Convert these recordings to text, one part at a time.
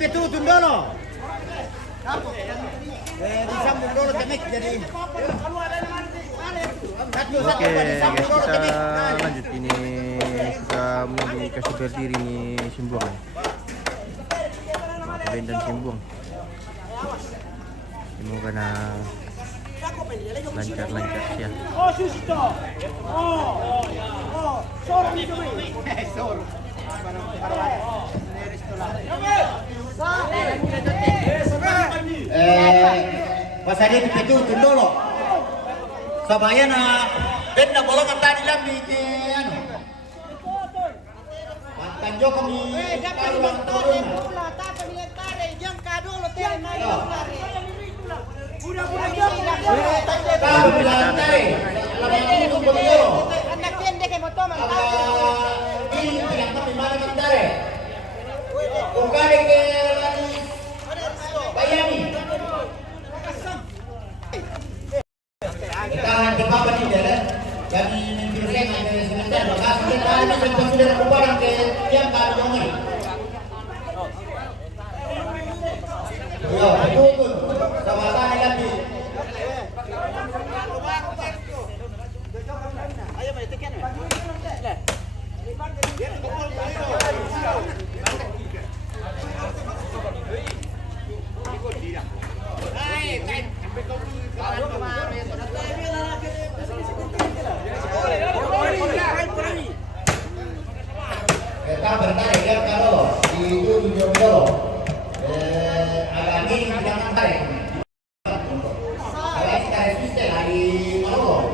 dipetutun dulu. Disambung dulu temik jadi. Oke guys, kita lanjut ini, kita mau dikasih berdiri nih Simbuang. Maafin dan Simbuang. Semoga lancar-lancar sih ya. Pas ada dipetutun dulu. Sabaya na benda bolongan tadi lambi ke anu. Mantan Joko kami kaluang turun. Anak pendek yang mau toman. Ini yang kami mana mentare. Ukare ke Bayani. Tahan ke papa ni dia jadi menjuruskan ada sebentar maka kita ada sudah berbarang ke yang kali jongai. Ya, betul. Sama tadi lagi. Ayo mari tekan. Kita bertarik ya kalau di itu dulu. Agak ini jangan tarik. Kalau kita resisten hari malu.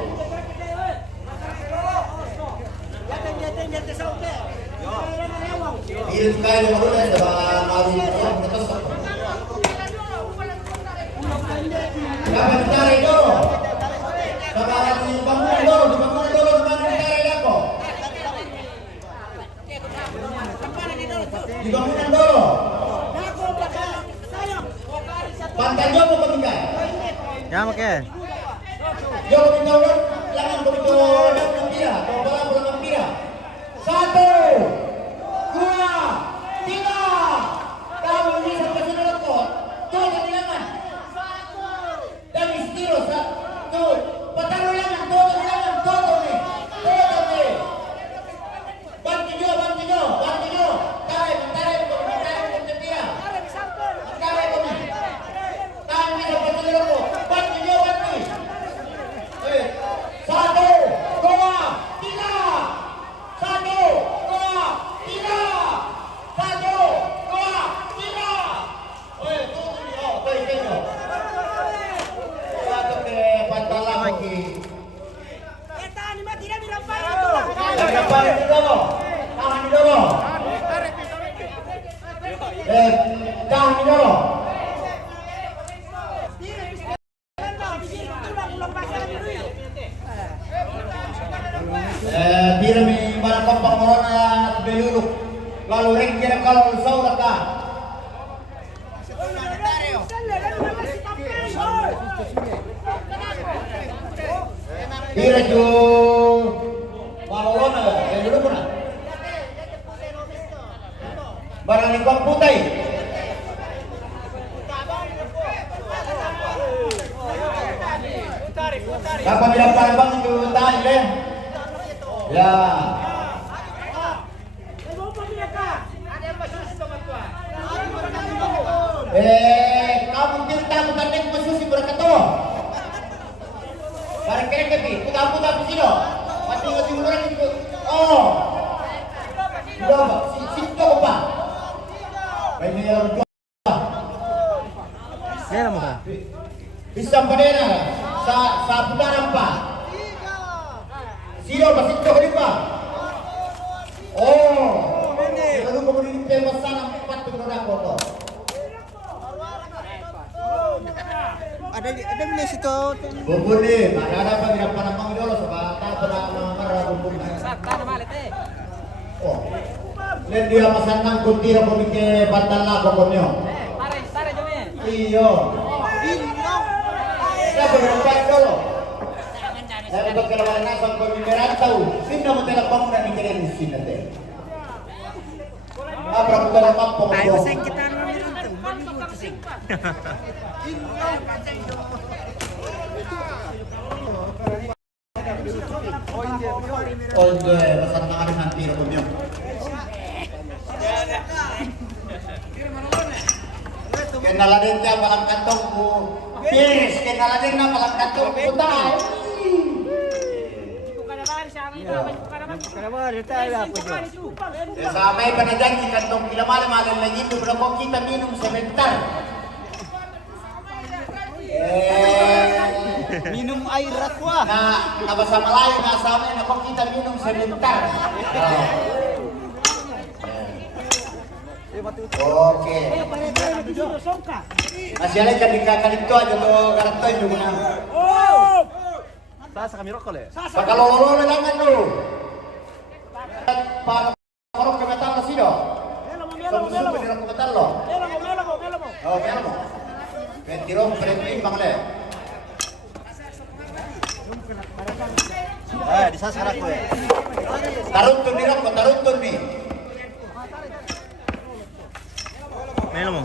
Ini kali malu dah sebab malu betul. Jangan tarik dulu. Sekarang dibangun dulu tarik aku. Dibangun dulu. Pantai Joko pemingkai. Ya makan. Joko pemingkai jangan begitu gembira. Bola gembira. 1, 2, 3. Kamu ini sampai sudah lekot. Tuh jangan. Dan istirahat satu. Pataruh jangan. Tuh nih. Bantu jo. Tarik gembira. Tarik kami. Kami sampai sudah lekot. Bantu jo. 1, 2, 3. 1, 2, 3. Tahan dulu. Dirmi barang kompang corona beluluk lalu ringkir kalau saudaka. Dirju malolona beluluk na. Barang lingkong putih. Dapat bilang parabang itu tahan deh. Ya. Kamu cerita bukan nek mesusi berkata. Barang keren kepi, putar sini. Mati murah itu. Oh. Sudah, situ apa? Ini yang Ya nama. bisa padena sa putaran pa. Sino ba sito ko pa? Oh. Lalu kemudian temas sana 4 pengurang foto. Ada bila situ. Bubun ni, ada apa tidak pernah mau dulu sebab tak pernah marah bubun. Sana malit eh. Oh. Len dia pasan nang kutira pemike bantal lah pokoknya. Tare jome. Iyo. Siapa berempat dulu? Saya berkelawan nasab pemikiran tahu. Sino mo telepon na mikirin sino te. Apa kita lemah pokok. Tayo sen kita namin. pusing. Onde basta nangarin ng tiro ko niyo. Kenaladin siya palang kantong po. Pires, kenaladin na palang kantong po tayo. Sa may panadang si kantong kilamalam-alam lagi itu berapa kita minum sebentar. Minum air aqua. Na bahasa Melayu na sa amin ako kita minum sebentar. Oke. Masih ada kan dikakalito aja tuh karakter juga na. Sasa kami rokok ya? Pakalolo na jangan lu. Para korok kemetal na sido. Melo. Kemetal lo. Melo. Oh, melo. Pentirong peremping bangle. Disasar aku ya. Taruntun ni rokok, taruntun ni. Melo mo.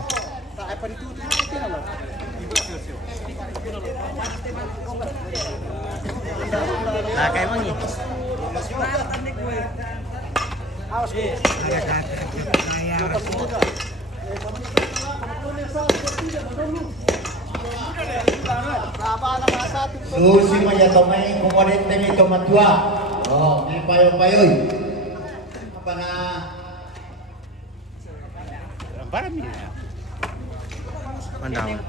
Kayak mo ni. Susi maya tomai kumarin temi tomatua. Oh, ni payo-payoy. Apa na? Mandang.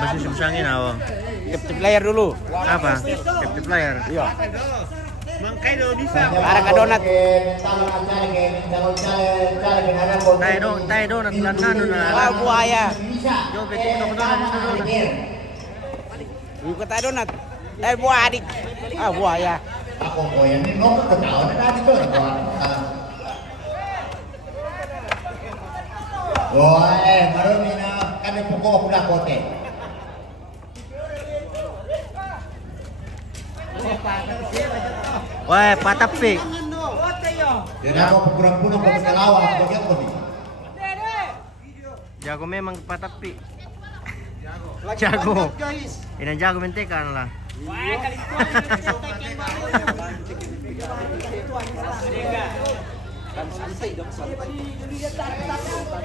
Masih susangin awang. Captive player dulu. Apa? Captive player. Iya. Para ka donat. Tayo donat lan nano na. Ah, buaya. Yo betik ko donat. Bukan tayo donat. Buaya adik. Ah, buaya. Ako ko yan ni no ko tao na dito. Oh, marami na kami pukok na kote. Wah, patapi. Yan ako pagkurang-kurang ko sa lawa ako yan ko ni. Jago memang patapi. Jago. Ini jago mentekan lah.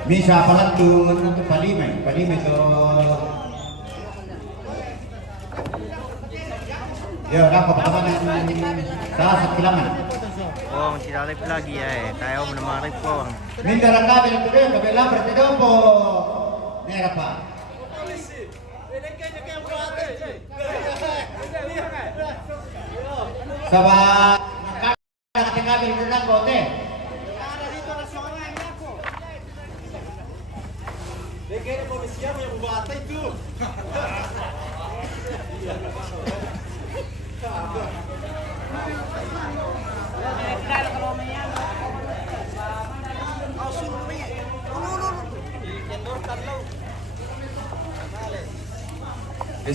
Bisa palantun untuk palimay to. Ya, ako pagkaman sa kilaman. Oh, tidak live lagi ya. Tayo mo naman live po. Minta rakabe ito din, kabila pertido po. Nera pa. Saba nakakatingabel din ang kote.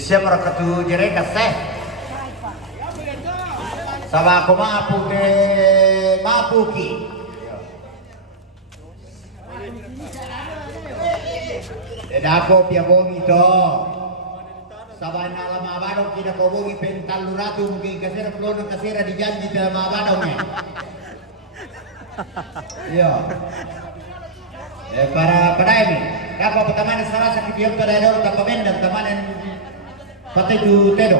Siya merakatu jerekas Sama ako maapuki. Dan ako piyabong ito. Sama na alam abadong kinakobongi pentaluratu mungkin kasira pelonong kasira dijanji dalam abadong eh. Iya. Para ini, kapag pagkamanan sa rasa kipiyong kadador tapamendang tamanan patay du tedo.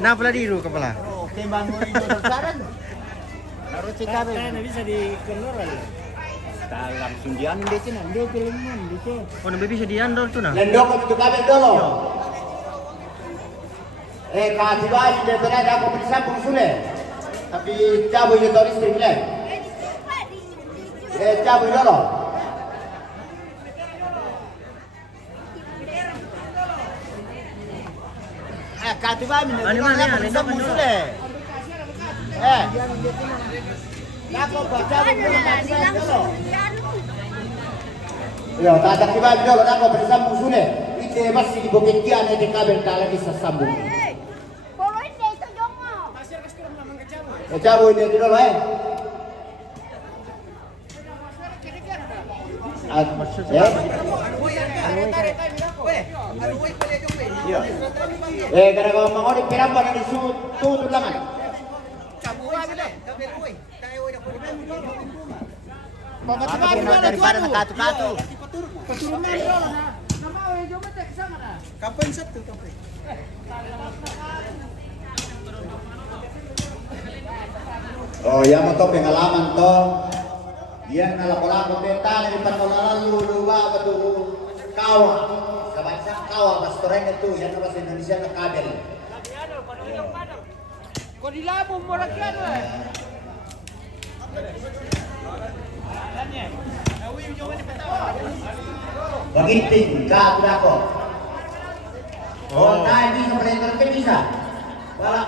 Na pala dito ka pala. Oke, bangun itu sekarang. Harus cekap. Kan bisa dikeluar. Langsung diambil di sini, ambil filmnya di sini. Oh, nabi bisa diandol tu na. Lendok itu kabel dulu. Katiba dia berada aku bersambung sudah. Tapi cabut je turis tinggal. Cabut dulu. Katiba Ano man yan? bersambung sudah. Nako baca buku dulu. Yo, tatak tiba dulu nako bersambung sudah. Ide masih di bukit kian di kabel tak lagi sesambung. Cabut dia dulu karena kau mau di peramba di tutup langan. Daripada nakatu-katu. Kapan satu kapan? Oh, ya mau to pengalaman to. Dia ngalako-lako beta di panolalan luluwa betul kawa. Kabansa kawa pastoren itu yang bahasa Indonesia na kabel. Kau di labu mo rakyat we. Baginting ka ako. Oh, tayo di sa prender bisa. Wala.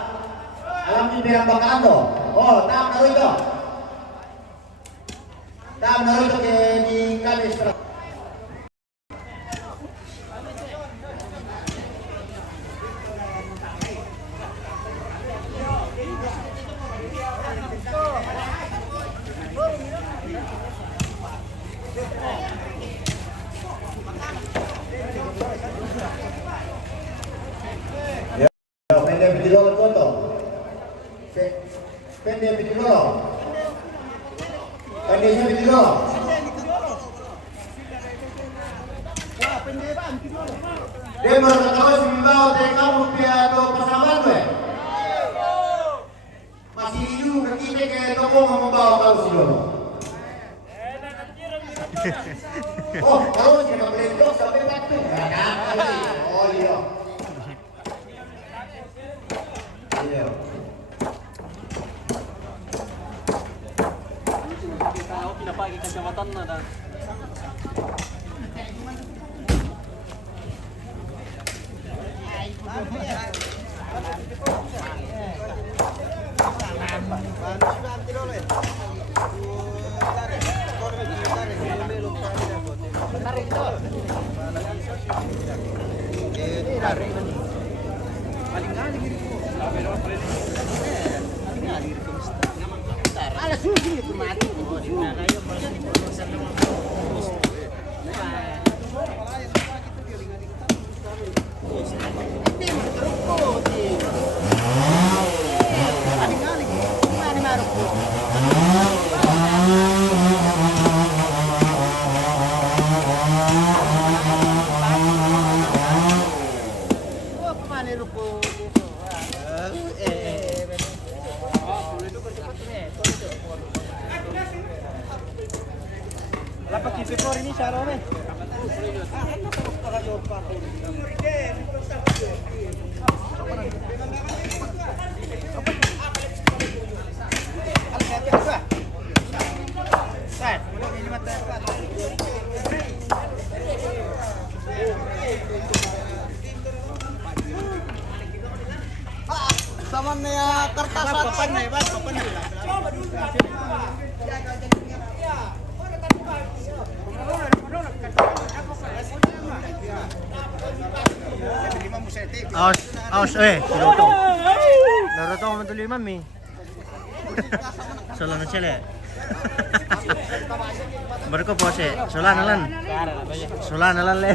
Alam niyo berang bakando. Oh, tama na ito. Tama na ito di Kalistra. Pende pitulolo foto. Pende pitulolo. Pende pitulolo. Dia berkata si Bimbao dari kamu piado pasaman we. Masih hiu kita ke toko membawa kau silono. Oh, kalau jangan beli dok sampai batu. Oh iya. Iya. Tahu pinapagi kacamatan na dah. Alas susi itu mati. Lapa kipi ko rin siya ron eh. Sama ya kertas papan nih, Bang, papan nih. Aos, siluto. Naruto ko man tuloy, mami. Solo na sila. Baru ko po siya. Sula na lang. Sula na lang le.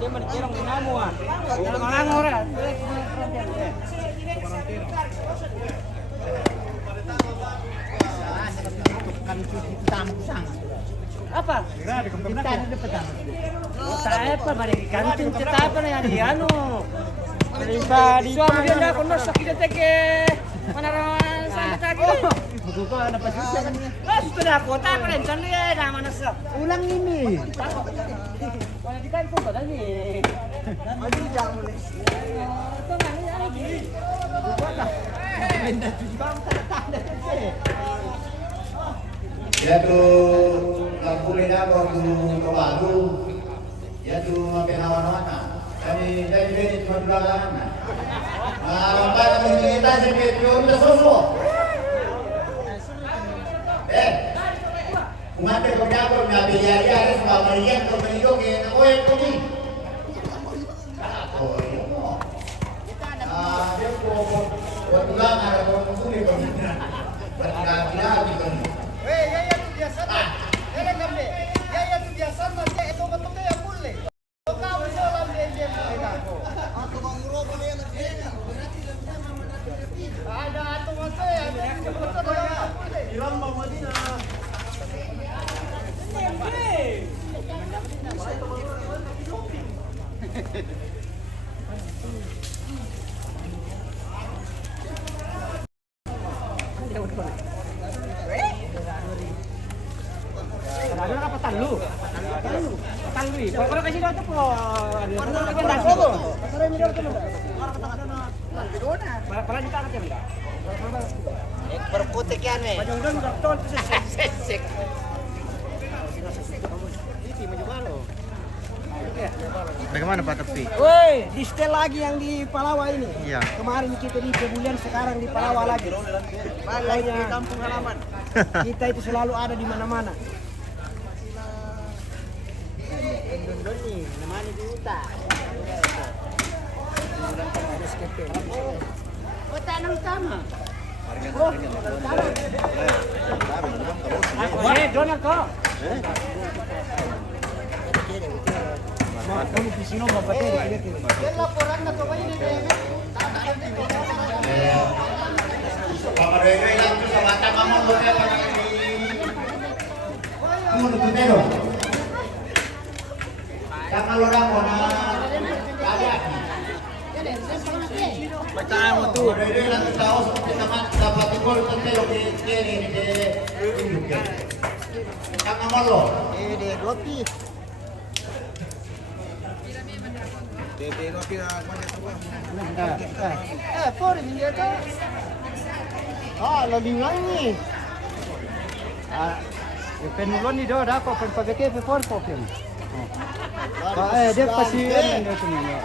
Dia mencerong di namu ah. Dalam orang orang. Apa? Kita ada petang. Saya apa mari kantin cerita apa nih hari anu. Di suami dia nak kono sakit teke. Mana orang sana tadi. Buku ada pas kan. Sudah kota keren sana ya nama nasa. Ulang ini. Kalau di kantor pada ni. Aduh jangan boleh. Itu nani lagi. Buka. Benda tu bang tanda Yaitu kulit aku baru, yaitu penawan-nawan. Kami dari cuma belakang. Rampai kita sedikit belum tersusun. Umat berkomunikasi nabi hari hari semua meriang bermenidok yang kowe kuni. Oh iya. Dia buat ulang ada komunikasi bermenidok. Berkali lagi kan. Ya tu biasa. Ya kami. Ya tu biasa macam itu betul ya boleh. Kau bisa lambe dia boleh. Aku mengurus boleh nak dia. Ada atau masa ya. Betul ya. Iram Madinah. Ada apa tanlu? Tanlu. Kalau kasih dia tu po. Pasar ini dia tu. Para kita macam ni. Berputik yan eh. Macam betul tu sek. Bagaimana Pak Tepi? Woi, di setel lagi yang di Palawa ini. Iya. Kemarin kita di Kebulian, sekarang di Palawa lagi. Makanya di kampung halaman. Kita itu selalu ada di mana-mana. Oh, tanah utama. Donald kok. Kamu di sini mau bater laporan atau apa ini? Kamar rega ilang tu sa mata kamu tu kaya pa kamu tutero. Kalau mo na ada. Bataan mo tu. Rega ilang tu tao sa dapat ikol tutero kini de. Kamu lo. De roti. Por ini dia tu. Lebih lagi. Penulon ni dah kok pakai ke por pokem. Dia pasti dia semua.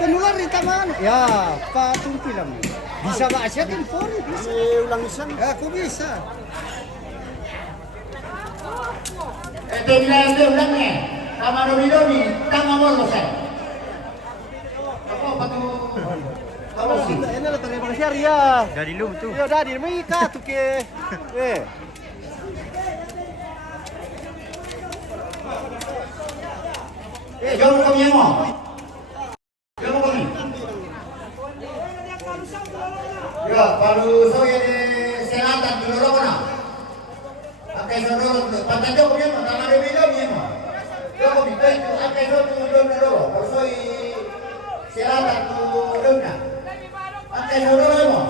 Penulon di taman. Ya, patung film. Bisa baca kan por bisa. Ulang isan. Aku bisa. Ito ulang ni. Kamar domi tama mo lo sa. Ako patu. Kalau sih. Ini lah terima kasih ya. Dari lu tu. Ya dari mereka tu ke. Jom kami mo. Jom kami. Ya, baru saya di selatan dulu mana? Pakai sodor, pantai jauh ni mana? Kamar domi ni mana? Jom kami. Pakai sodor dulu. Baru saya selatan dulu na. Pakai sodor mo.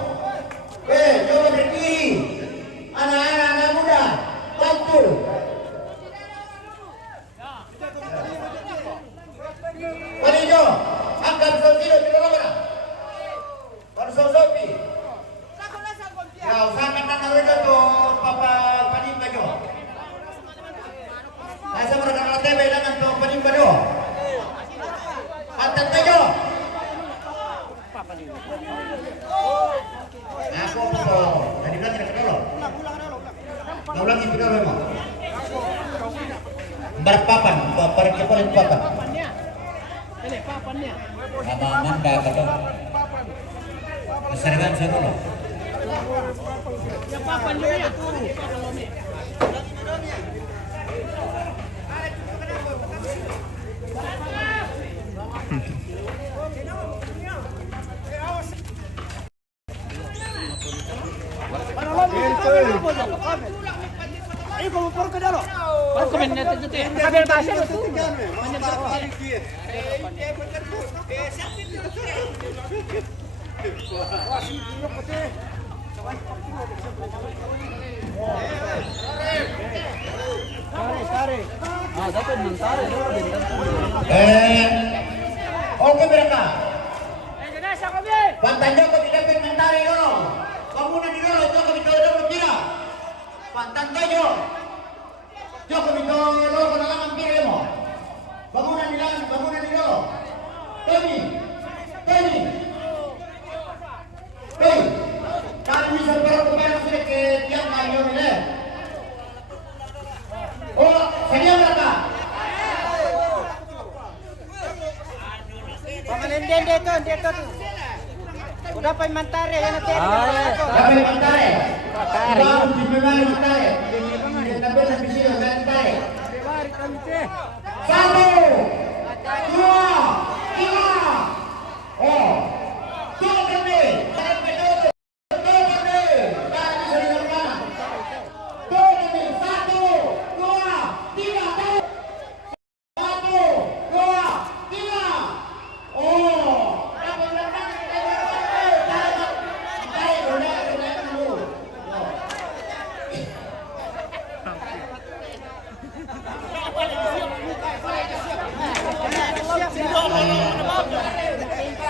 Jom berdiri. Anak-anak muda, bantu. Panijo, angkat sosial di dalam mana? Persosopi. Ya, usahakan mereka tu papa panimba jo. Saya mereka latih dengan tu panimba jo. Antar jo. Aku tu, jadi bilang tidak kedolo. Ulangi tidak memang. Berpapan, berkepolen papan. Amangan dah kata. Kesarangan saya dulu. Kabel basah itu. Oke mereka. Indonesia kami. Pantanja ko tidak mentari dulu. Kamu nanti dulu itu kami tahu tidak. Pantanja yo. Yo kami tahu ko nalang pire mo. Bangunan dulu. Tony. Kami bisa berkomunikasi sudah ke tiap hari ini. Oh, saya mereka. Pamanenden dito. Udah pa mantare yan natin. Dapat mantare. Baru di mana mantare? Kita bisa bisnis mantare. Satu, dua, tiga. Oh, tuh kami.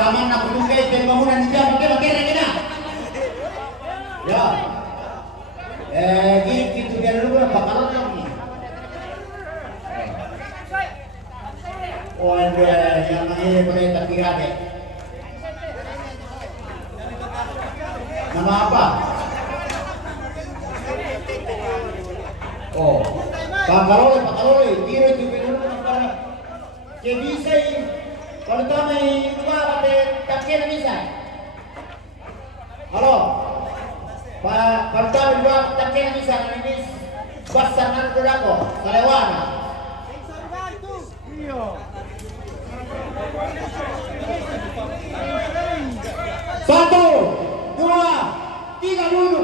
Sama nak tunggai dan bangunan dia pakai kena. Ya. Gitu dia dulu bakal lagi. Oh, yang ini mereka kira deh. Nama apa? Oh, Pak Karole, kira itu dulu apa? Jadi saya kalau kami dua ada takkan bisa. Halo, Pak, kalau kami dua takkan bisa ini pasangan berapa? Salewana. Satu, dua, tiga dulu.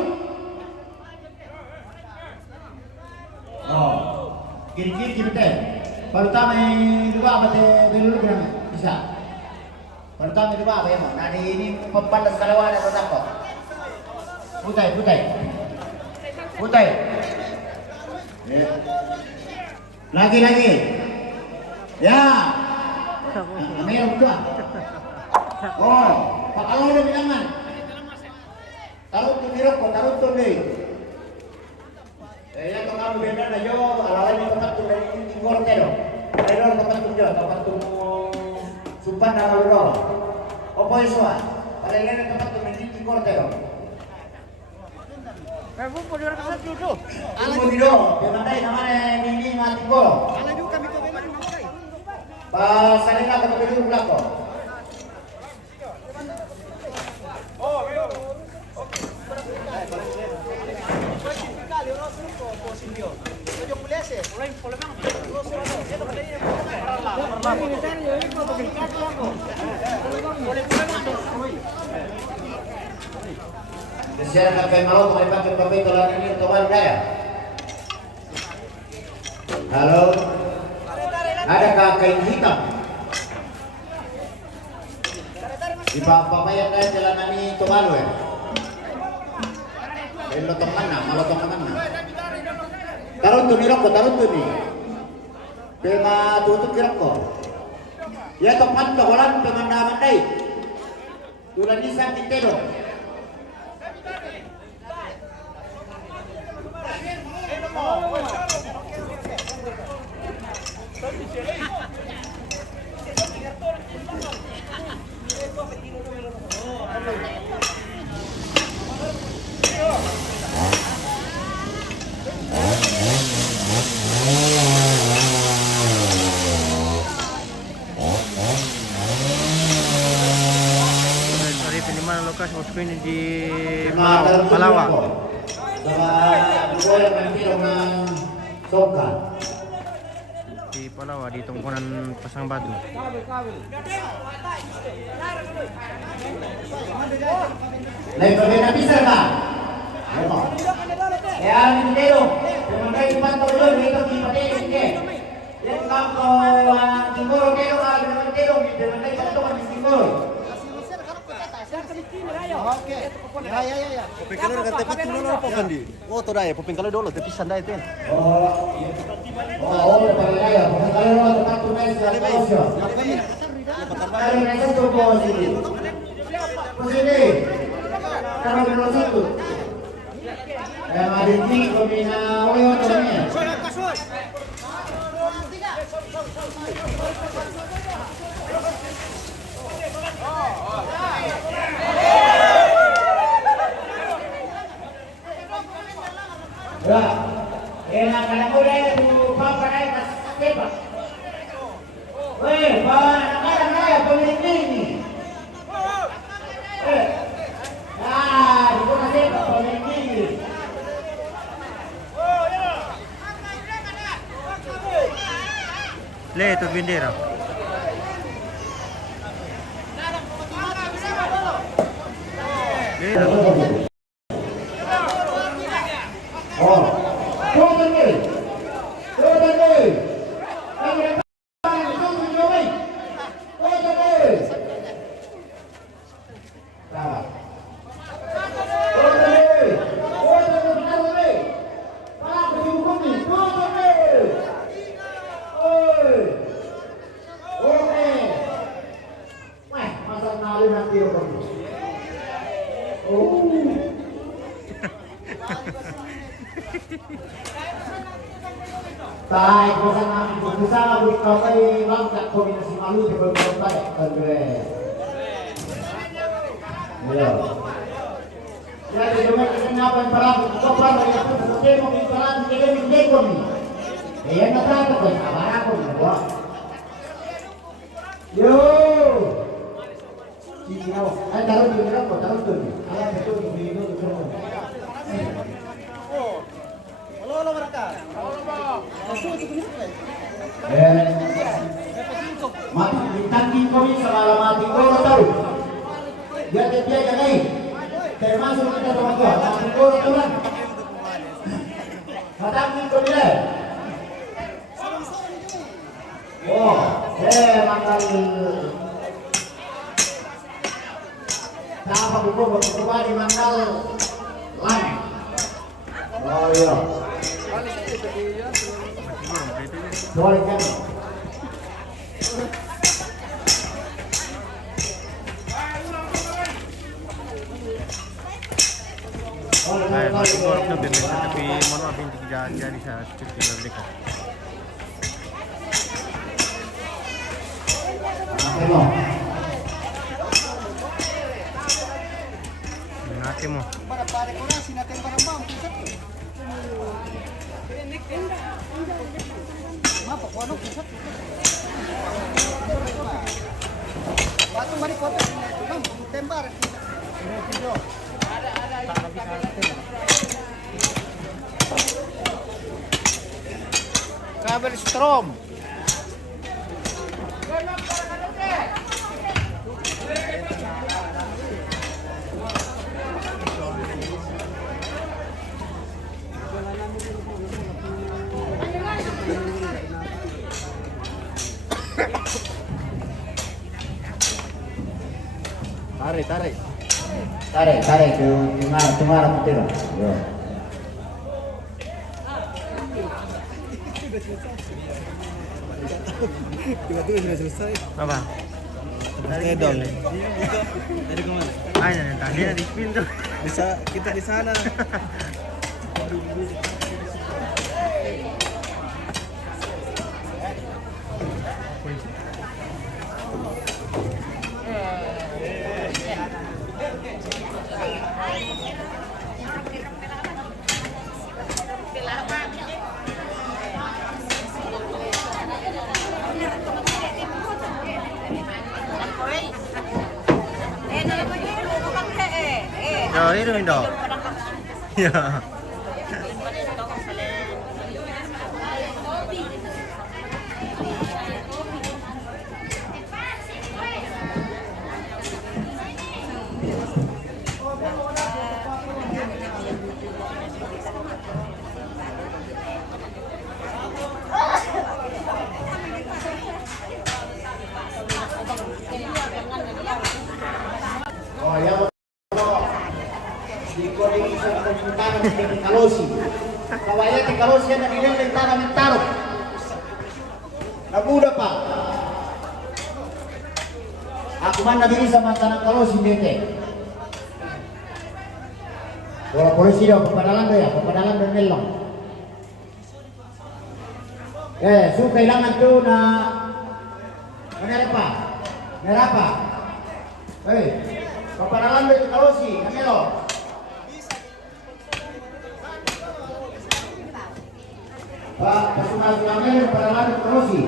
Oh, kiri betul. Pertama dua apa dulu berapa? Bisa. Pertama dua apa ya? Nah ini pembatas Salewana berapa? Putai. Ya. Lagi. Ya. Merah dua. Oh, Pak Kalau udah bilangan. Taruh tuh dirokok, taruh tuh nih. Ya kalau beda na yo, ala-ala tempat tuh dari Timor Tero. Tero tempat tuh jo, tempat tuh Supan na loro. Opo iso ah? Para yan tempat tuh dari Timor Tero. Kamu punya rasa dulu. Ala dulu, pemandai namanya ini mati gol. Ala juga kami tuh memang makai. Pas salina kami dulu belakang. Siapa kayak malu mereka pakai tolan ini tolan daya. Halo, adakah kain hitam? Di papayan dan jalanan ini tolan ya. Belum teman na, malu teman na. Taruh tuh nih. Pema tutup kiroko. Ya teman tolan pemandai. Tulan di samping tedo. Lokasi bosku ini di Palawa. Di Palawa di tongkonan Pasang Batu. Naik berbeda bisa kan? Kaya Mindero, Pemandai Pantau Ulo, dito Pimandai Pimandai. Yan kampo Timuro Tero, Pemandero, Pemandai Pantau Timuro. Oke. Ya. Popeng kalor kata betul dulu apa kan di? Oh, tuh dah ya, popeng kalor dulu tapi sandai itu. Pemandai ya, Pemandai lo tetap tunai sekali kau. Kali ini satu posisi. Posisi. Kalau belum satu. Yang ada ini pembina oleh orangnya. Ya, enak kadang udah itu papa naik pas sepak. Weh, kadang naik pemilik ini. Itu masih pemilik ini. Le, itu bendera. Le, Baik, bersama kami langkah kombinasi malu di beberapa kongres. Ya. Jadi cuma kenapa yang perang kopra dari itu seperti mobil perang jadi minyak kami. Yang nggak tahu kan kabar aku nih, Yo. Cici tahu, taruh di mana kok taruh tuh. Ayah betul di sini tuh semua. Halo mereka. Mati ditangking kami semalam mati kau tahu. Dia jangan. Termasuk kita teman-teman. Mati kau tulang. Matangking kau dia. Oh, mangkal. Siapa buku di mangkal lain. Oh iya. Boleh kan? masih borok na bemesa tapi mohon maaf hindi jadi sa seperti mereka. Ate mo. Kabel strom. Tarik ke tengah putih. Yo. Tiba-tiba sudah selesai. Apa? Dari dong. Dari kemana? Ay, tadi di spin tuh. Bisa kita di sana. Ya, ini dong. Ya. di Kalosi. Kawaya di Kalosi na nililin tara mentaro. Nabuda pa. Aku man nabili sa mantanang Kalosi dete. Wala polisi daw, papadalan daw ya, papadalan daw nilong. So kailangan to na Merapa. Papadalan daw Kalosi, Camilo. Pak, pasukan-pasukannya papadalan daw Kalosi.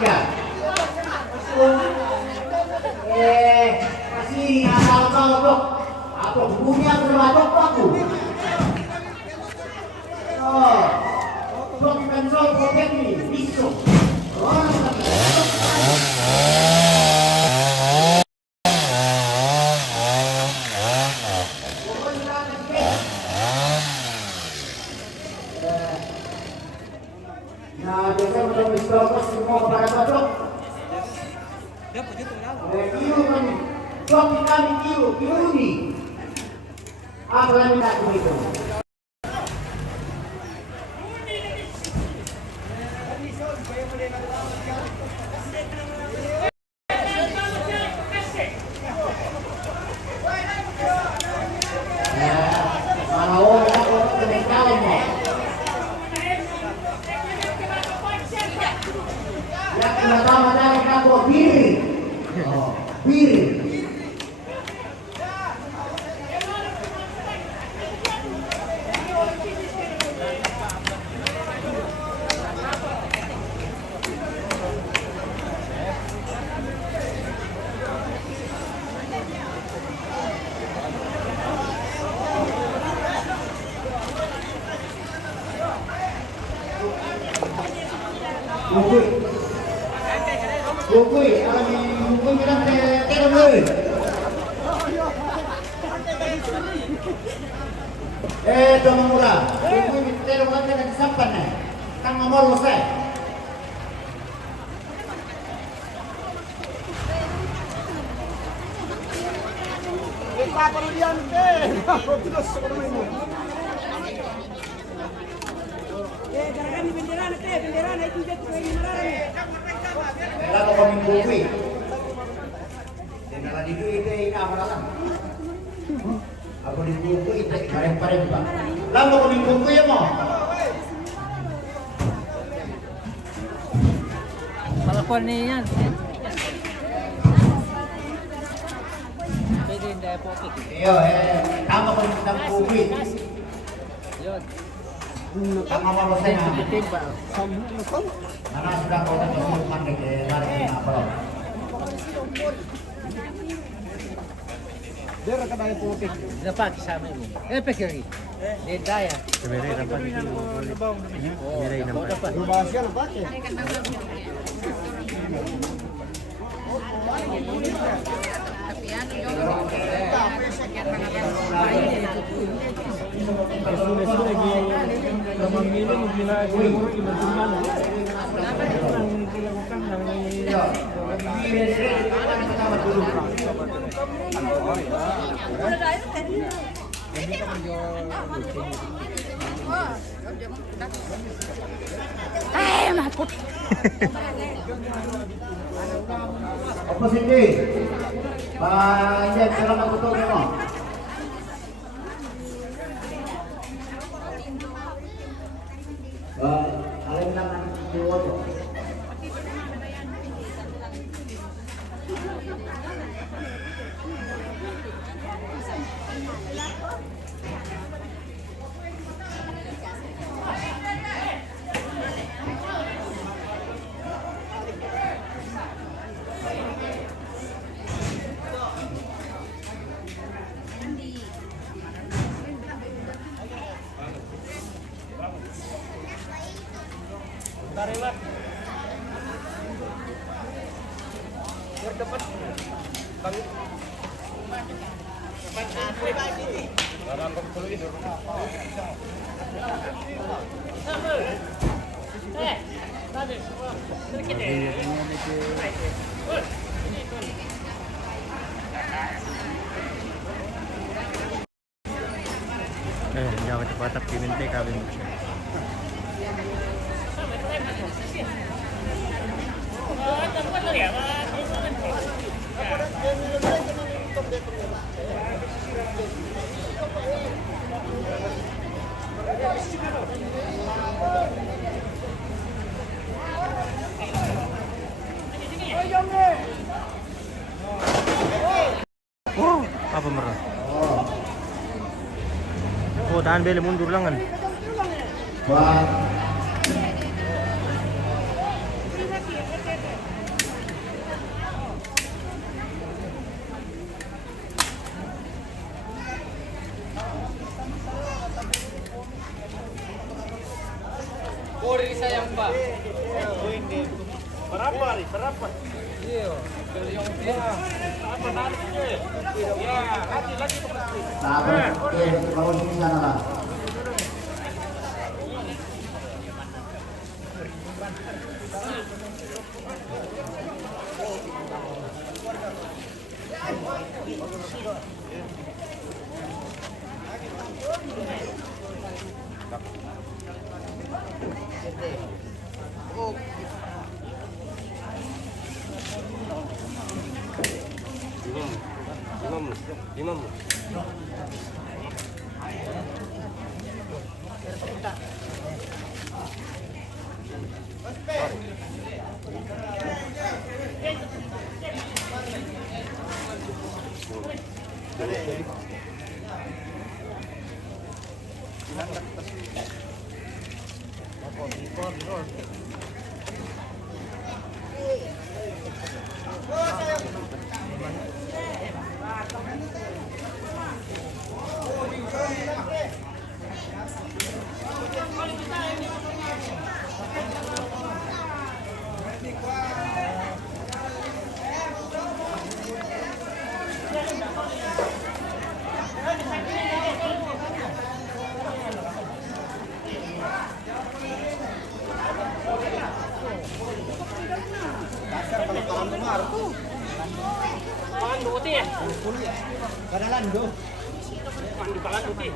Iya. Kasih asal dok. Apa bukunya berwadok aku? Oh, dok pensol problem ini, bisa. Nah, biasanya udah beristirahat semua kepada Dok. Kiru kami, Dok kami kiru nih. Apa yang minta itu? Bukui, kalau di bukui kita terong dulu. Tolong murah. Bukui terong lagi dengan sampan nih. Kang nomor selesai. Kita perlu diambil. Aku terus ini. Gerakan di bendera itu jadi Lalu kami bukui. Dengan itu ini amalan. Aku dibukui itu parem pak. Lalu kami bukui ya mau. Kalau korninya, pwede hindi pocket. Iyo, tama ko kita bukui. Yun. Tama mo sa na. Mana sudah kau tak masukkan ke lari apa? Dia rekan ayat politik. Dapat sama ibu. Pekiri. Dia daya. Sebenarnya dapat. Sebenarnya dapat. Bahasnya apa? Apa sih? Banyak dalam aku tahu memang. Kalian nangan keluar. Dapat. Jangan cepat tapi nanti kawin. Oh, apa merah? Oh, tahan beli mundur lang kan. Wah. Kori sayang Pak. Berapa nih? Berapa? Iya. Apa nanti? Ya, lagi. Sabar, kalau di sana lah. Imam. Pandu ti. Kadalando. Pandu kalan ti.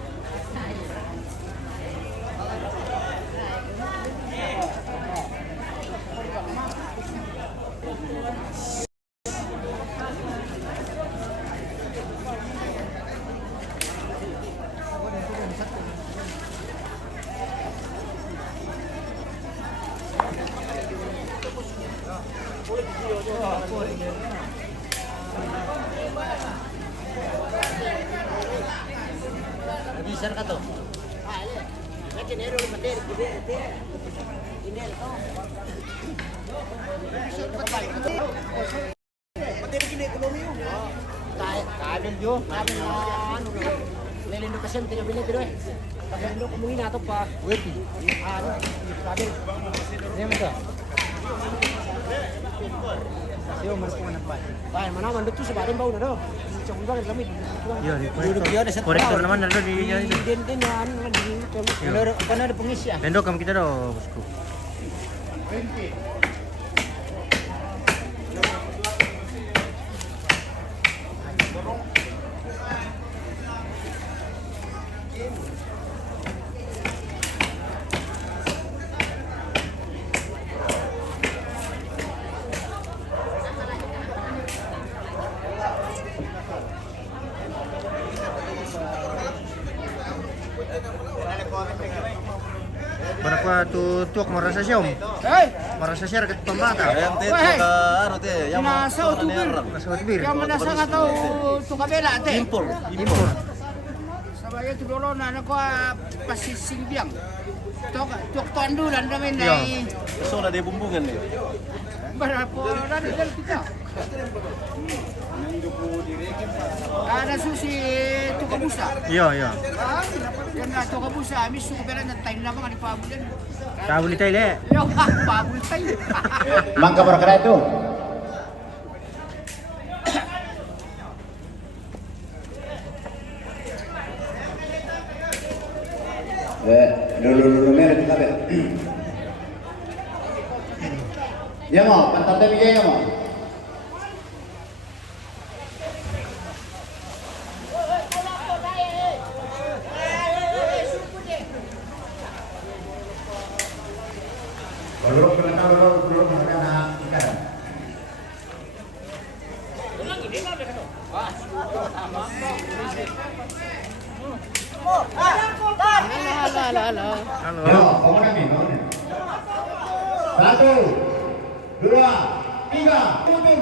Bisa ka to? Kabil yo, kabil ano. Lelindo kasi ang tinabili pero eh. Pagando ko muna nato pa. Wait. Ano? Kabil. Diyan mo to. Siyo marunong na pa. Bayan mana man dito sa bayan bau na do. Sa kumbang lamig. Iya, di korektor naman na di Din yan di Ano na pungis ya? Bendok kam kita do, bosku. Berapa tu tuak merasa siom? Merasa siar ke pembata. Nasa utubir. Nasa utubir. Yang manasa nga tao tukabela ate. Impor. Sabaya tu dolo na ko pasisingbiang. Tok tandulan kami na. Iya. So na di bumbungan ni. Berapa dari kita. Ada susi tukabusa. Iya, iya. Yan na tukabusa, amis tukabela na time lamang ani pabulan. Tahu ni tayo le. Yo, pabul tayo. Mangka berkara itu. Dulu meron kita be. Ya mo, pantatay bigay mo. Luruk na ikan. Halo. Yo, kamu nih. Satu, dua, tiga, tutun.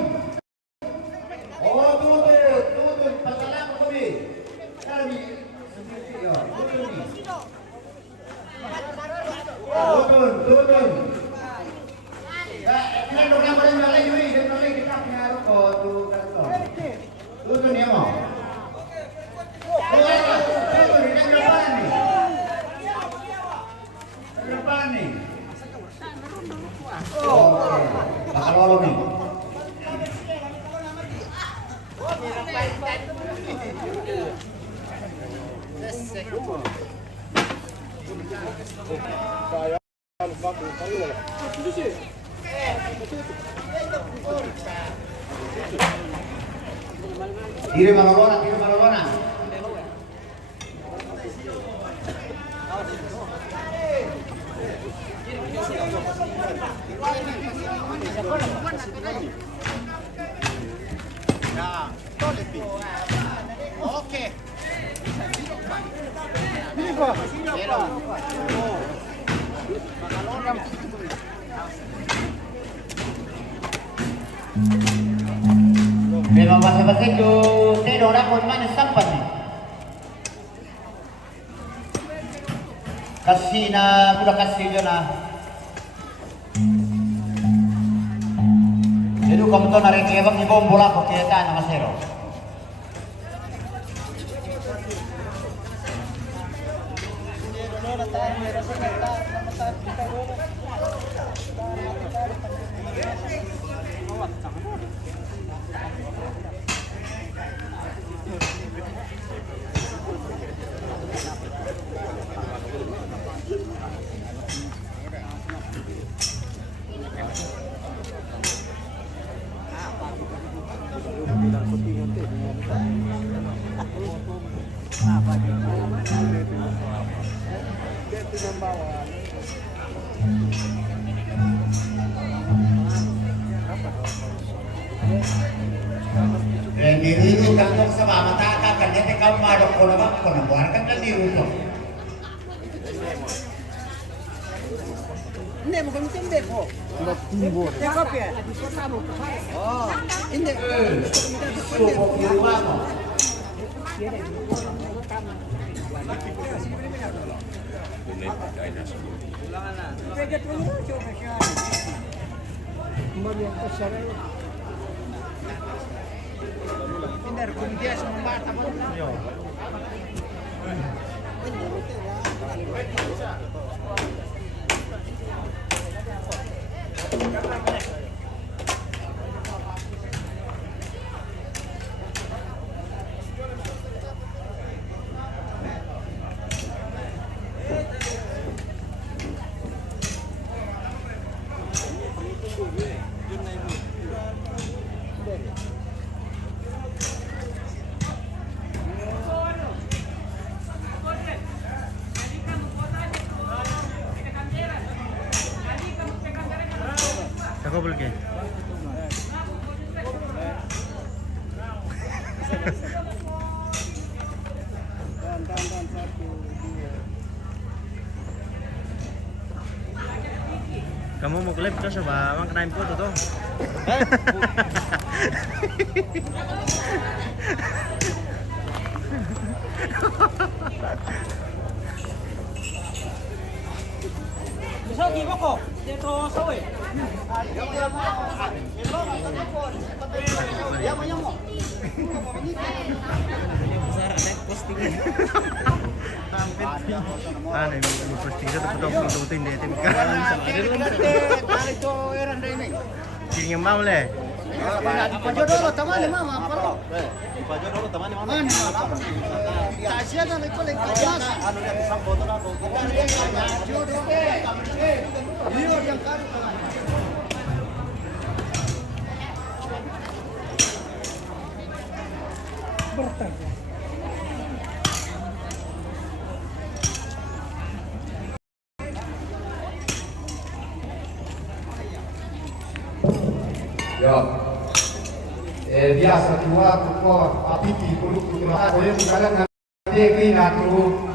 Oh, tutun. Pasalan ko kami. Kami. Yo, tutun nih. Tutun. Ini program paling malay yun. Dan malay kita pengaruh ko tutun ya mo. Tutun, ini berapaan nih? Berapaan nih? Oke, bakal walau nih. Kiri Marolona. Oke. Memang basa-basa itu tidak orang pun mana sampai nih. Kasih na, udah kasih aja na. Jadi kamu tuh narik kebab di bom bola kok kita na kasero. Dan diri itu kantong sama mata akan jadi kamu ada kono buarkan kan diri itu. Hindi, mukhang tindi po. Take off yan. Oh, hindi. Suko kiruwa mo. Ako boleh ke? Kamu mau klip terus apa? Emang kenain foto tuh? Bisa gimana kok? Dito sa way. Ano yung posting sa tututin dito. Sige nga maule. Pajodoro tamani mama apa? Pajodoro tamani mama. Tasya na ito lang kajas. Ano yan isang boto na boto. Iyo yang karo. Ya, biasa tua kuko apiti puluh kulo. Oleh sekarang nanti kini tu,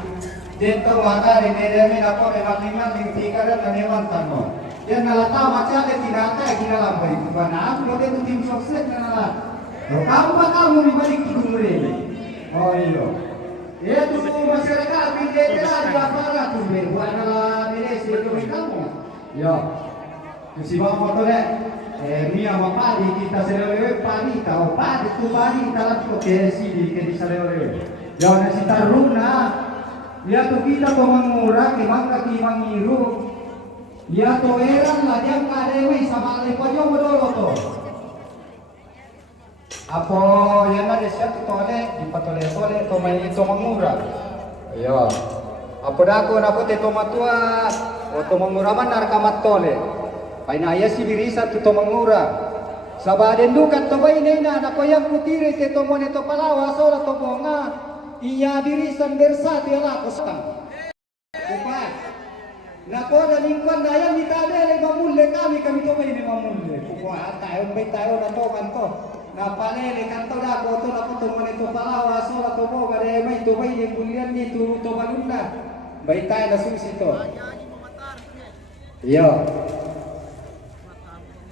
dento mata ini demi apa memang lima tiga dan meneman tano. Dia nalata macam ada tinata kira lambai. Karena aku boleh tu tim sukses nala. Kamu kamu di balik kumure. Oh iyo. Itu masyarakat pindah di apa lah tu berbuat nala ini sebelum kamu. Ya, si bapa tu deh. Mia mapadi kita serelewe padi tau padi tu padi dalam ke sini ke di serelewe. Jangan si taruna. Ya tu kita to mangura ke mangka ki mangiru. Ya to eran lah yang kadewe sama le pojo modolo to. Apo yang ada siap tu tole di patole tole to mai to mangura. Ya. Apo dako na pote to matua o to mangura man narkamat tole. Paina ya si birisa tu to mangura. Sabaden dukat to bainay na nako yang kutire te to mone to palawa sola to bonga. Iya birisan bersa ti ala kostang. Upa. Nako da lingkwan dayang ditade le mamulle kami to bainay mamulle. Upa tayo na to kanto. Napalele kanto da ko to nako to mone to palawa sola to bonga de may to bainay bulian ni to balunda. Baitay na susi to. Iya.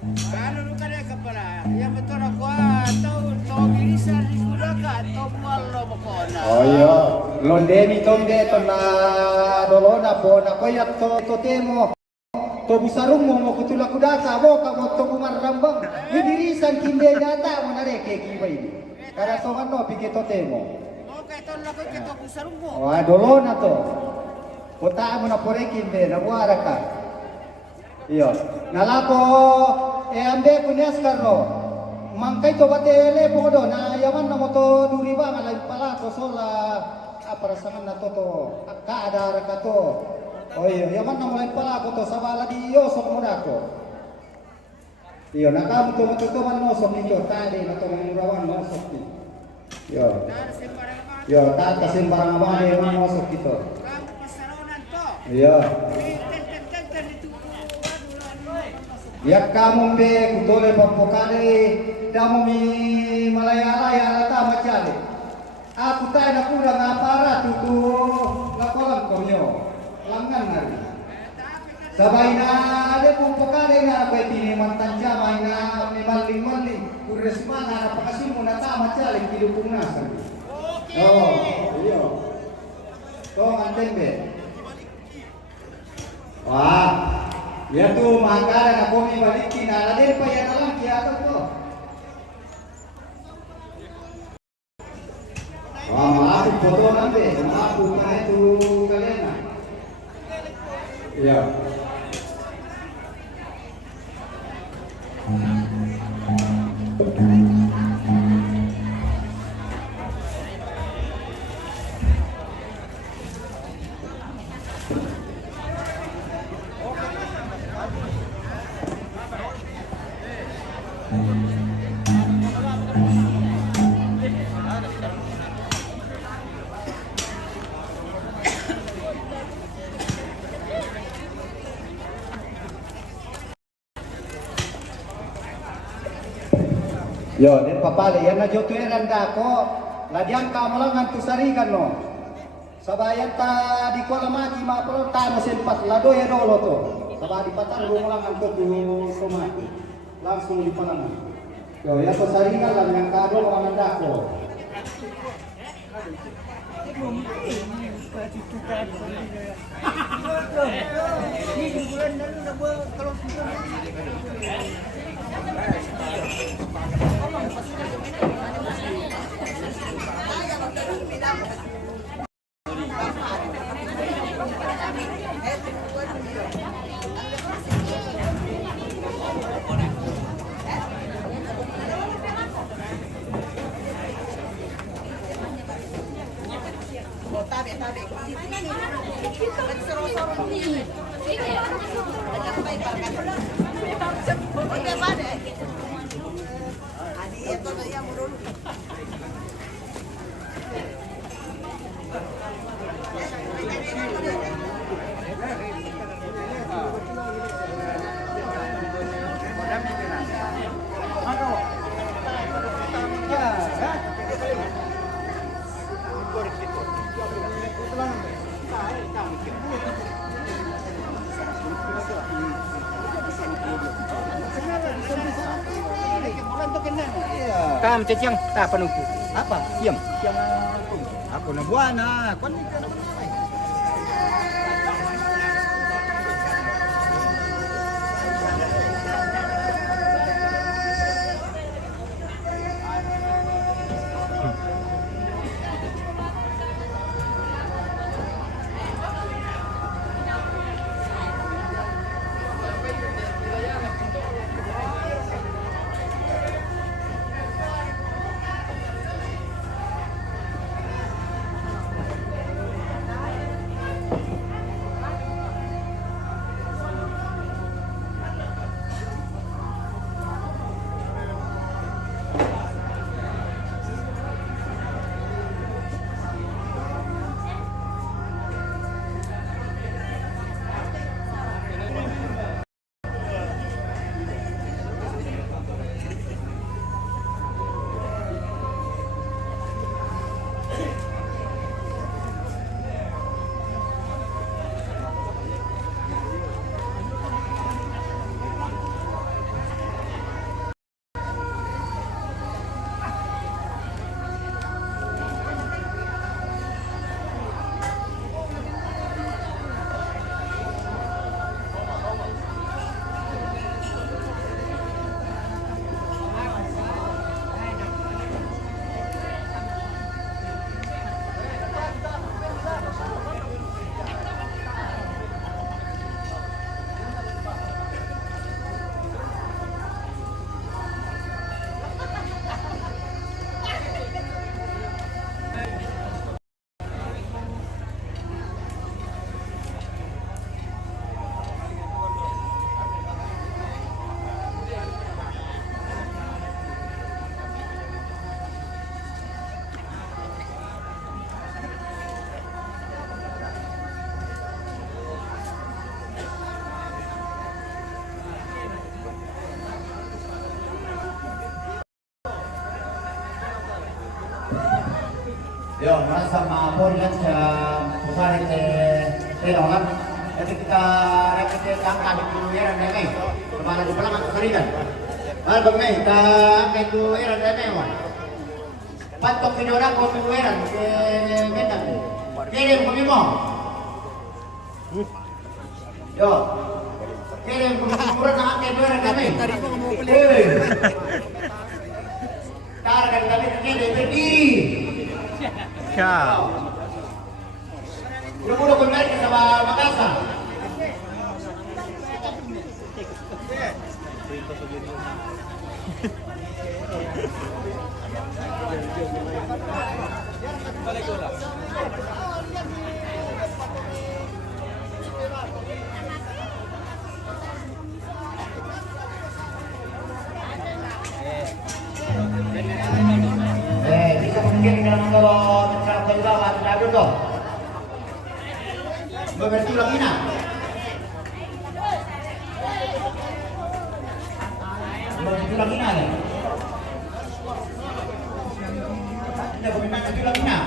Kalau lu kada kapala, yang betul aku atau birisan di sudah ka atau malo makona. Oh iya, londeni tonde to na dolona po na koyat to temo. To busarung mo kutula kudata mo ka mo to bumarambang. Ni birisan kinde data mo na reke kibay. Kara so no pike to temo. Oh kay ton la koy to busarung mo. Oh dolona to. Kota mo na pore kinde na buara ka. Iya, nalapo ambe punyas karro. Mangkay to batele po do na yaman na mo to duriba malay pala to sola aparasangan na to kaadara ka to. Oh iya, yaman na malay pala ko to sa bala di yosok mo na ko. Iyo, nakamu to matutuman no sok nito tadi na to mangurawan no sok ni. Yo. Yo, tata sembarang abade mo sok ito. Kamu pasaronan to. Iya. Ya kamu be kutole pampokale damu mi malayala ya rata macale. Aku tahu nak kurang apa tutu lakolan komyo langan nari. Sabaina de pampokale na apa tini mantan jama ina mi mali kuresma na pakasimu na ta macale kidupung nasa. Oh, iya. Kau anten be. Wah. Ya tu mangkara na komi balikin na din pa yan lang kaya to. Wah, maaari foto nabe, maaari pa ito kalena. Ya. Yo, den papale yan na joto eranda ko. Ladian ka mo lang ngantu sarigan no. Sabayan ta di ko lamaki mapro ta mo sempat lado ya dolo to. Sabadi patar mo lang ngantu tu somati. Langsung di palangan. Yo, ya ko sarigan lang yang kado mo nganda ko. Kam ceceng, tak penunggu. Apa? Siam. Aku na buana. Kon ni ka naman. Yo, merasa maupun kan pusat itu orang jadi kita kita angkat di dunia dan ini kemana di belakang keserikan. Mal bengay kita angkat itu era dan ini wan. Patok video nak kopi era ke medan. Kirim kami mau. Yo, kirim kurang angkat itu era kami. Cara kami kirim berdiri. Ciao. Udah kembali ke sama Makassar. Bisa mungkin dengan kalau mencari bawah ada dong. Beberapa lagi nak. Beberapa lagi nak. Ada beberapa lagi nak.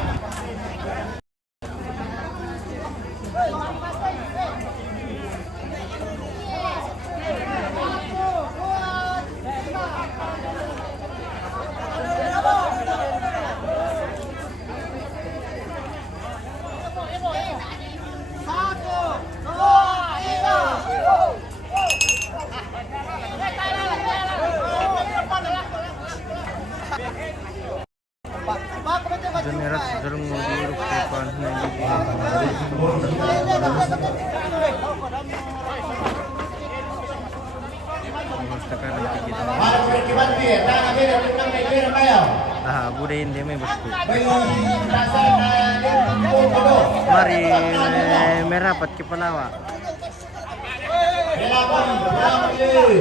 Generat sedang menguruk depannya Mana sudah kibat dia, tanah beda tentang beda bayar. Nah, budayin dia may bosku. May rasa na din kodo. Mari merapat ke Palawa. Kailangan berani.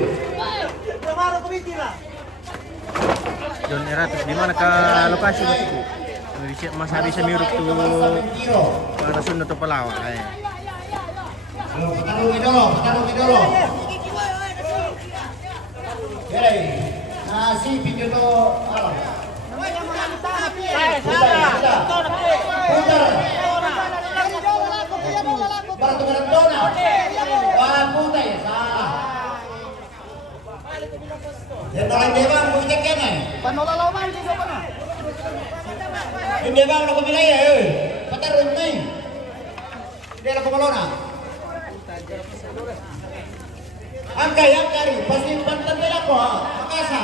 John Eratus di mana ke lokasi bosku? Masa bisa mirip tuh para Sunda tuh Palawa. Patarungi dulu. Oke, nasi video to alam. Putar. Batu Maradona. Wah, putar ya salah. Ya tolong dia bang, mau cek kene. Panolalaman juga pernah. Hindi bang ako bilay eh. Patarong na eh. Hindi ako malona. Angkay, pasti bantan nila ko ha. Makasa.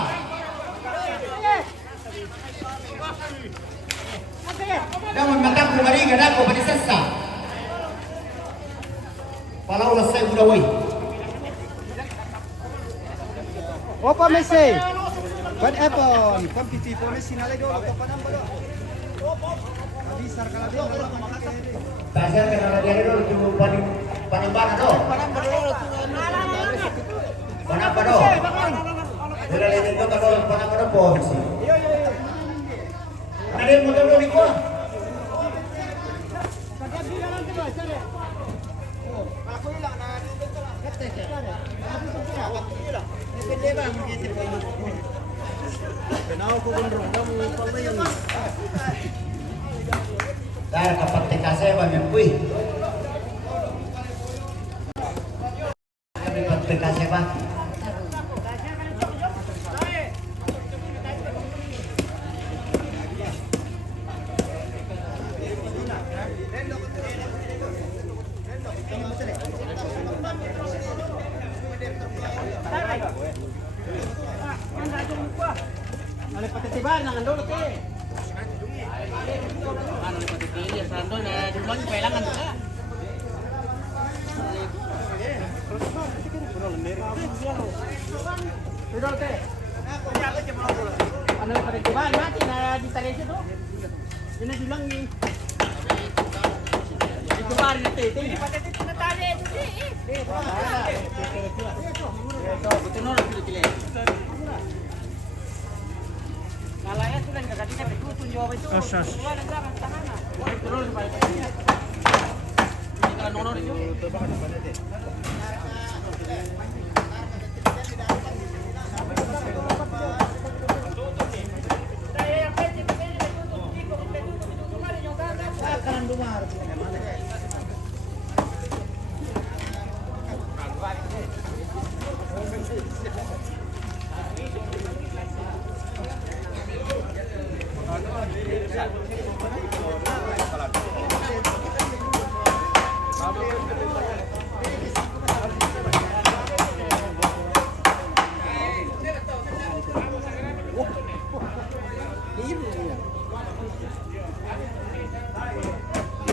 Namun matang kumarigan ako, panisasa. Palaulas sa'yo budaway. Opa Messi. Ban Epon, kompetisi polisi nalay dulu ke Panambalo. Abisar kalau dia Pasal kenal dia dulu cuma Panambana do. Panambana do. Bila lihat itu kalau Panambana polisi. Ada yang motor dulu di gua. Dar kapat TKC banyak kuih. Kami kapat TKC bang. Ano patitiban ng andon okay. Ano ni patitili sa andon na dulang kailangan ka. Ano ni patitiban mati na ditalensya do. Yun na dulang ni. Ito pa rin natin. Hindi patitili na tali. Ito, buto na rin. Nalaya sudah kagatinnya berkutun jawab itu. Dua negara tangan. Terus balik. Kita nonor itu.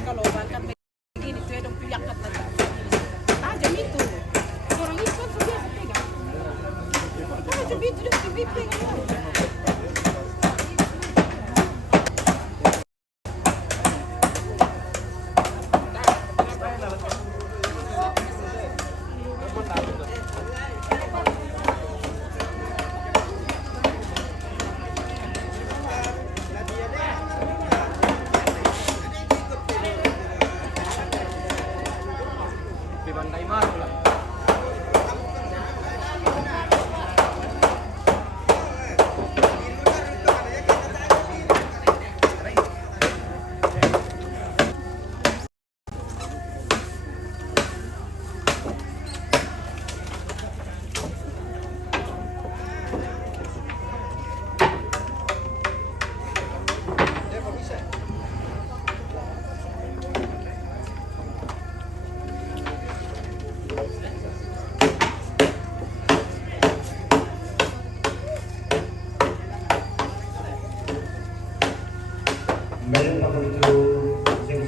Kalau bahkan begini saya dong piyakat nanti. Tajam itu. Orang itu kan biasa pegang. Tajam itu dia pegang. Bandai Maru lah. Meron pa ko ito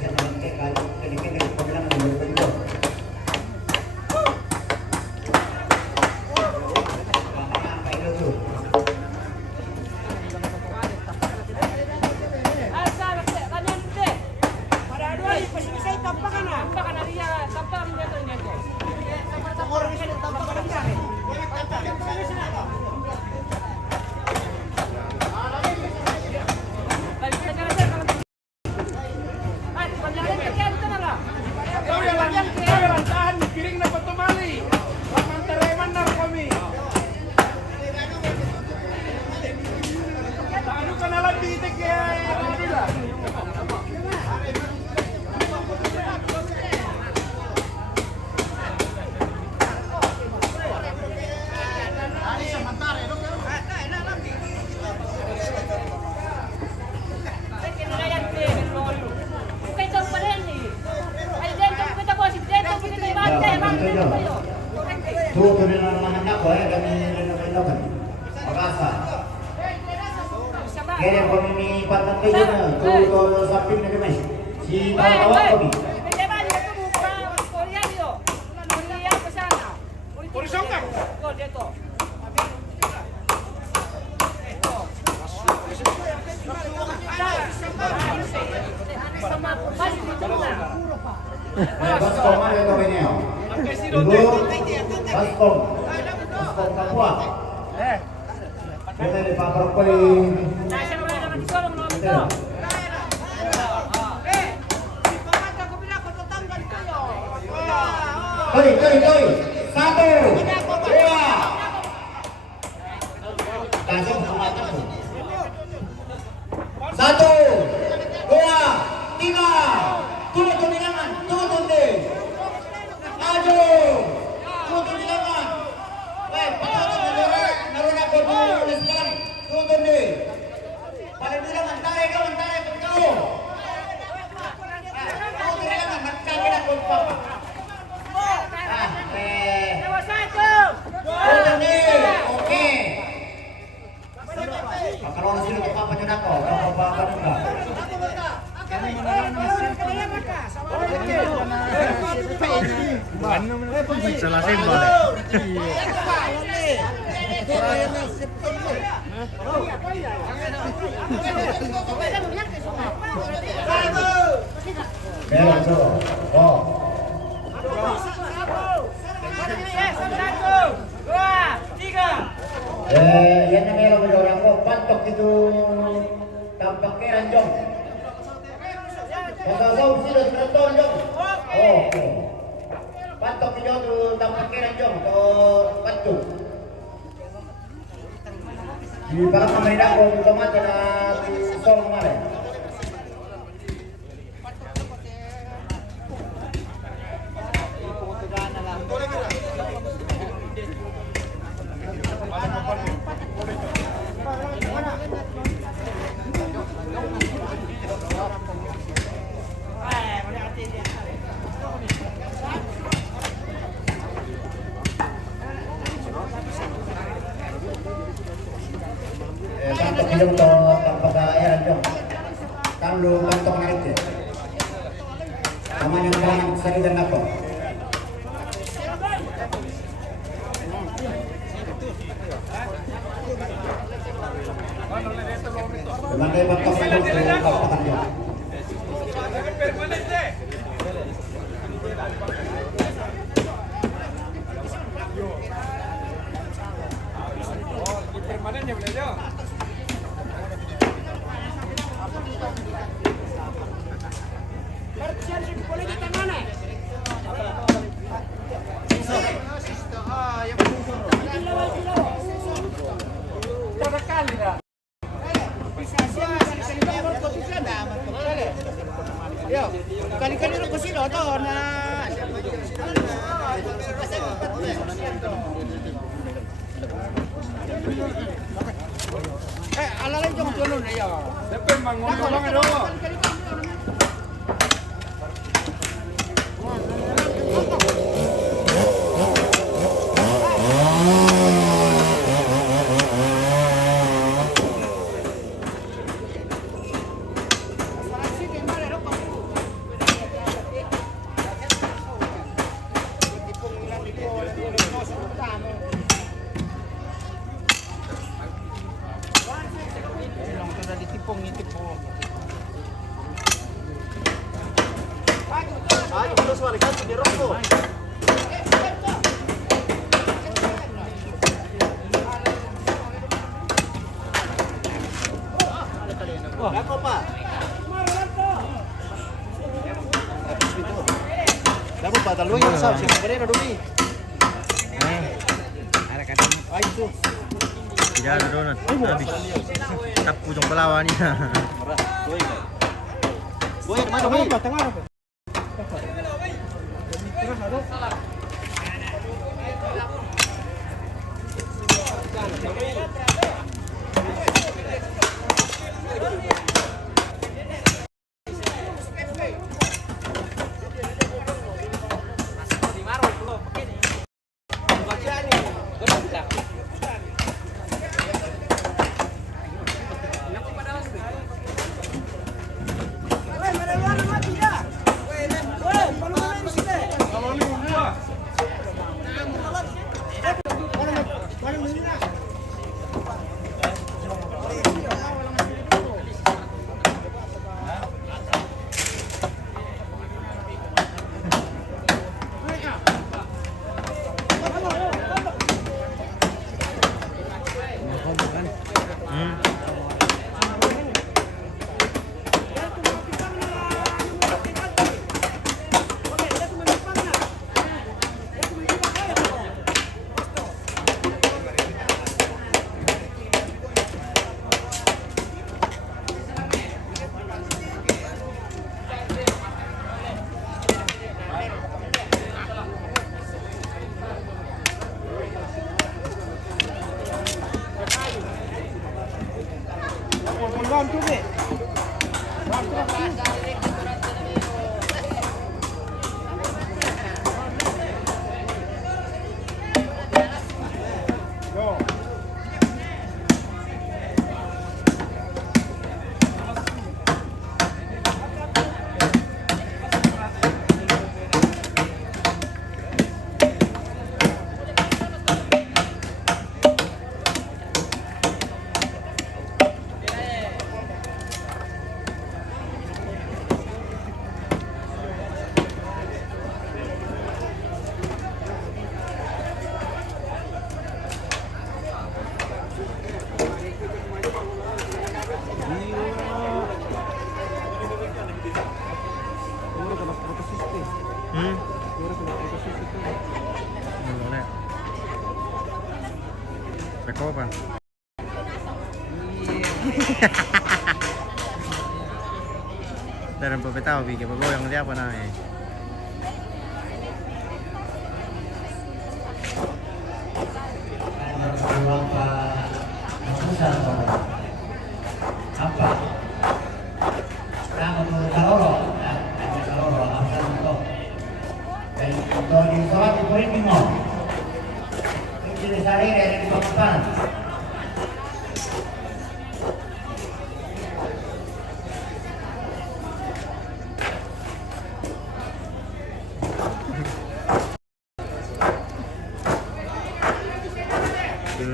sa naman kaya kaya paglang ng mga ito. Kaya ito. saja. Tuh kebenaran mana ko kami rinapin. Makasa. Kaya kami patang kayo na. Tuh sapin na kami. Si tawa kami. Baskom ada ito niyo. Ibu, baskom. Baskom kapwa. Kita dipapar ko Toy. Satu. Dua. Langsung sama aku. Satu. Dua. Tiga. Turun di tangan. Turun deh. Maju. Turun di tangan. Patah naruh aku dulu sekarang. Turun deh. Pada bilangan tarik kawan tarik betul. Turun di tangan. Makan kita kompak. Oke. Kalau sini kita apa nyudah kok? Apa enggak? Salah simbol deh. Merah coba. Oh. Yan ang meron mo lang po. Pantok itu tampaknya ranjong. Masasaw sila sa kanton jong. Okay. Pantok itu tampaknya ranjong. To pantok. Di para pemerintah ko tomat na sol kemarin. Kantok hidung to tanpa air dong. Kan lu kantok narik deh. Sama yang kanan sari dan apa? Teman-teman kantok hidung to tanpa air. Kali-kali ko sila to na alalay yung tulo na yo. Dapat mangono lang ero. Dapat pataloy yung sa si Magrera dumi. Ada kata. Ay itu. Tidak ada donat. Habis. Tak pujung pelawan ni. Boy, mana boy? Tengah. Pekopan. Dari pepetaw bikin pegoyang siapa namanya? Apa? Kamu mau kaloro? Ada kaloro, asal untuk. Dan untuk di sholat itu ini mau. Ini sehari dari di papan.